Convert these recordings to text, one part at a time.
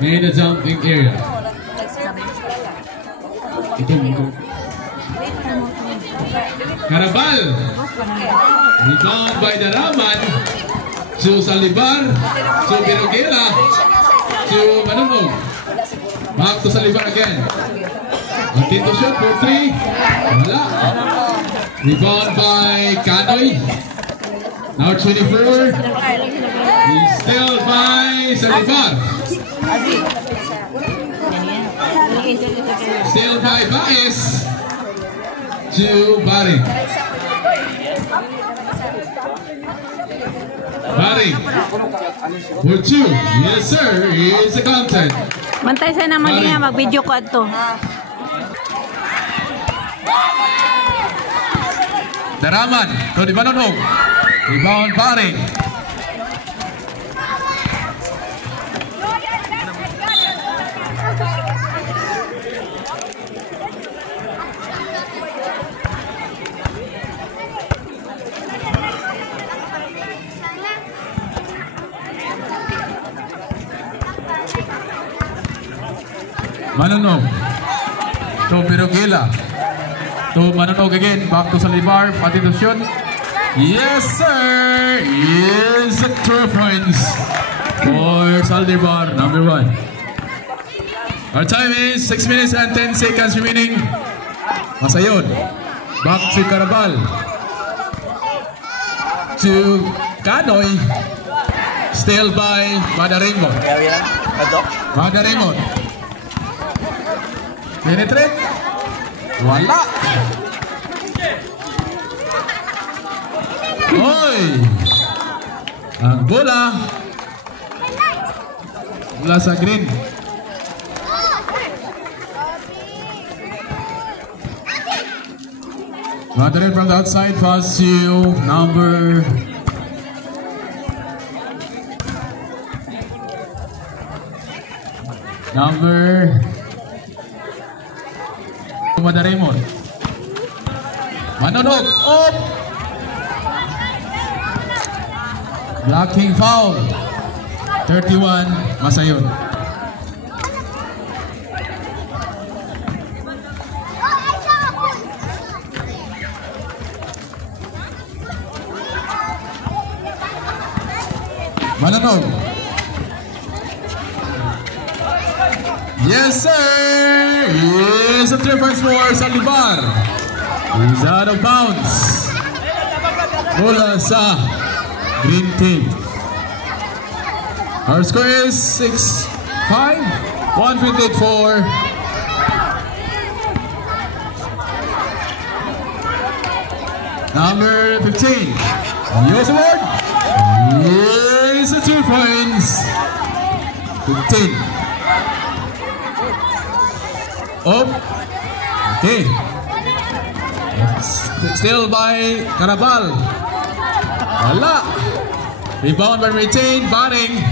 in the jumping area. Carabal. Rebound by Daraman. To Salibar. To Birugela. To Manunong. Back to Salibar again. Tito shot for 3. Wala. Rebound by Kanoy. Now 24. Still by Salibar. Still by Baez. To Baring. Baring. For 2. Yes sir. Here's the content. Mantay sa naman niya. Mag-video ko ato. Daraman. To di Manunong. Rebound Baring. Manunong to Birugela to Manunong again, back to Salibar, pati to shoot. Yes sir, is a 2 points for Salibar, number 1. Our time is 6 minutes and 10 seconds remaining. Masayon, back to Carabal, to Kanoy, still by Madaremon. Madaremon penetrate. Wala. Oy. Ang bola mula sa green. Madrid from the outside, pass to number Madaremon. Manunong. Oh! Blocking foul. 31, Masayon. Manunong. Yes, sir! Here's a 3 points for Salibar. He's out of bounds. Mula sa green team. Our score is 6-5, 158-4. Number 15. Yes, award. Here's a 2 points. 15. Oh, okay. Still by Carabal. Wala. Rebound but retained. Baring.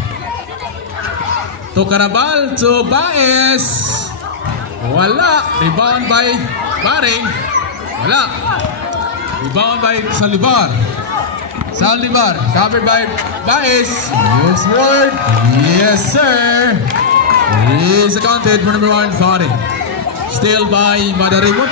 To Carabal. To Baez. Wala. Rebound by Baring. Wala. Rebound by Salibar. Salibar. Covered by Baez. Yes, word. Yes, sir. Is accounted for number 1, Baring. Still by Madaremon.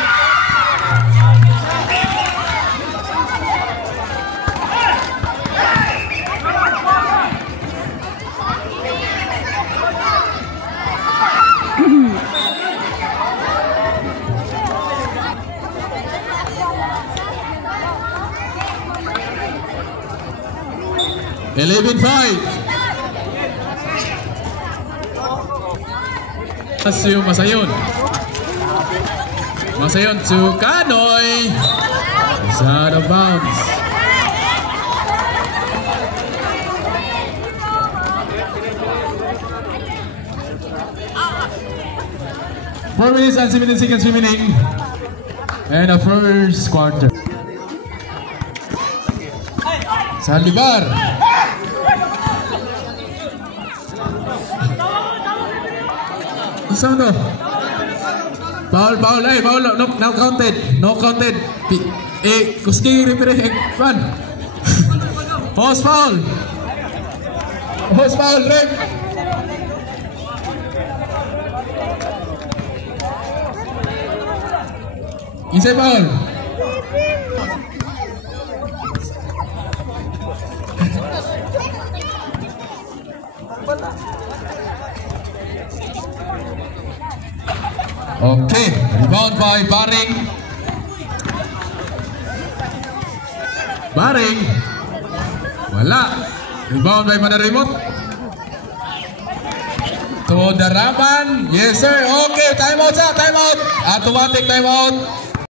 Masayon. Masayon to Kanoy. It's out of bounds. Four minutes and 17 seconds remaining. And the first quarter. Salibar. Isang Foul, no counted. No counted. Kuski referee fan. Host foul, ref. Inside ball. Okay, rebound by Baring. Baring. Wala. Rebound by Manarimot. To Daraman. Yes sir. Okay, time out sir. Time out. Automatic time out.